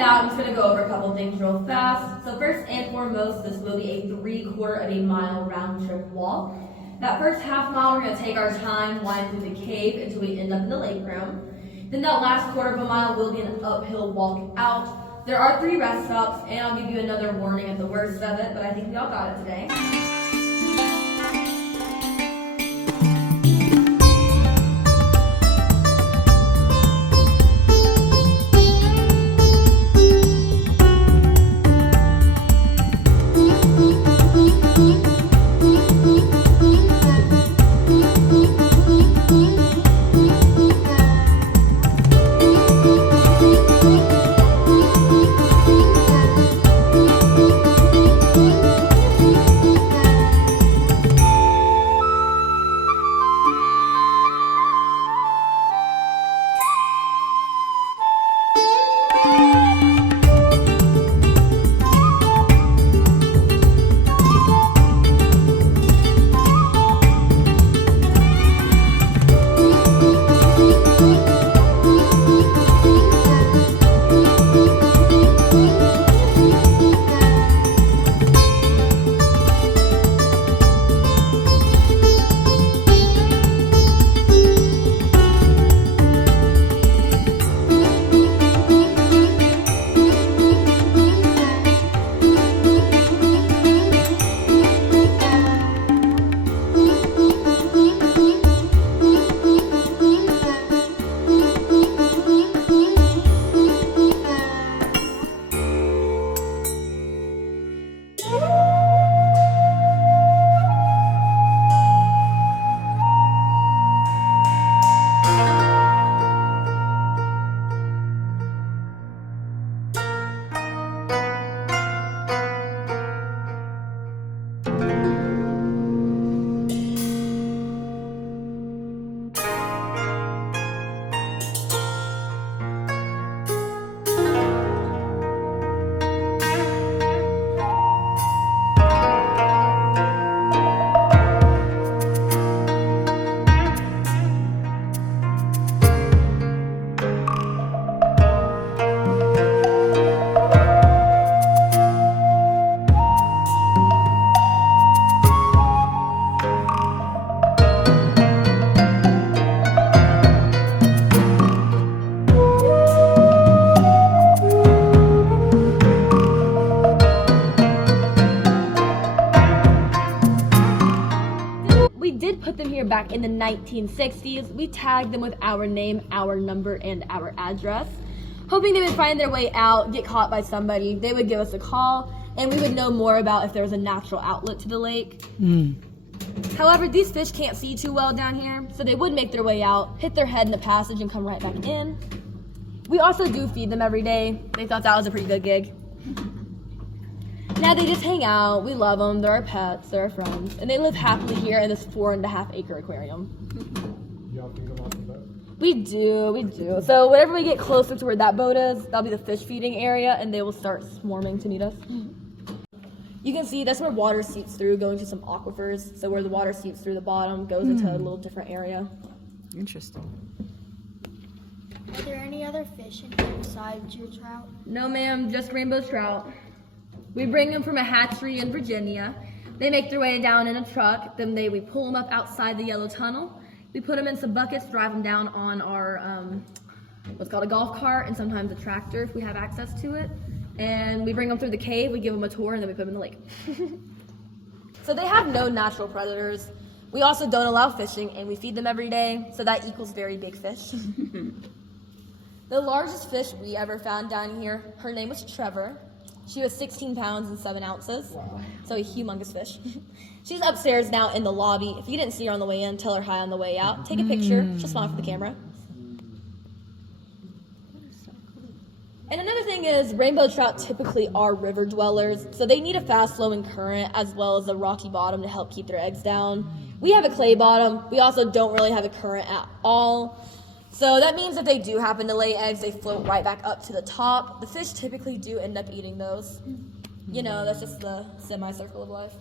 head out, I'm just gonna go over a couple things real fast. So first and foremost, this will be a 3/4 of a mile round trip walk. That first half mile, we're gonna take our time, wind through the cave until we end up in the lake room. Then that last quarter of a mile will be an uphill walk out. There are 3 rest stops, and I'll give you another warning at the worst of it, but I think we all got it today. Put them here back in the 1960s. We tagged them with our name, our number, and our address, hoping they would find their way out, get caught by somebody. They would give us a call, and we would know more about if there was a natural outlet to the lake. However, these fish can't see too well down here, so they would make their way out, hit their head in the passage, and come right back in. We also do feed them every day. They thought that was a pretty good gig. Now they just hang out, we love them, they're our pets, they're our friends, and they live happily here in this 4.5-acre aquarium. Y'all feed them off the boat? We do. So whenever we get closer to where that boat is, that'll be the fish feeding area, and they will start swarming to meet us. You can see that's where water seeps through, going to some aquifers. So where the water seeps through the bottom, goes into a little different area. Interesting. Are there any other fish in here besides your trout? No ma'am, just rainbow trout. We bring them from a hatchery in Virginia. They make their way down in a truck, then we pull them up outside the yellow tunnel. We put them in some buckets, drive them down on our, what's called a golf cart, and sometimes a tractor if we have access to it. And we bring them through the cave, we give them a tour, and then we put them in the lake. So they have no natural predators. We also don't allow fishing, and we feed them every day, so that equals very big fish. The largest fish we ever found down here, her name was Trevor. She was 16 pounds and 7 ounces, so a humongous fish. She's upstairs now in the lobby. If you didn't see her on the way in, tell her hi on the way out. Take a picture. She'll smile for the camera. And another thing is, rainbow trout typically are river dwellers, so they need a fast-flowing current as well as a rocky bottom to help keep their eggs down. We have a clay bottom. We also don't really have a current at all. So that means if they do happen to lay eggs, they float right back up to the top. The fish typically do end up eating those. You know, that's just the semicircle of life.